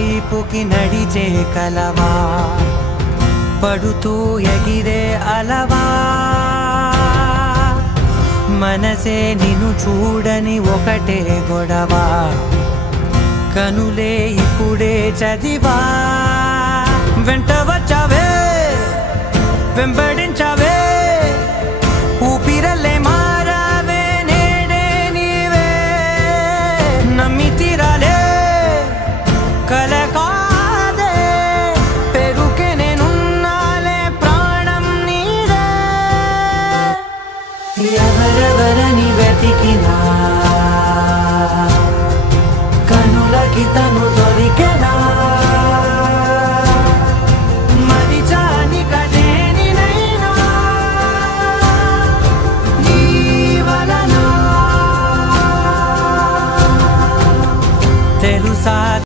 వైపుకి నడిచే కలవా పడుతూ ఎగిరే అలవా మనసే నిన్ను చూడని ఒకటే గొడవ కనులే ఇప్పుడే చదివా వెంట వచ్చావే వెంబడించావే ఊపిరల్లే మారావే నేడే నీవే నమ్మి తీరాలే కల కాదే పెరుకే నేనున్నాలే ప్రాణం నీదే ఎవరెవరని వెతికినా కనులకి తను దొరికే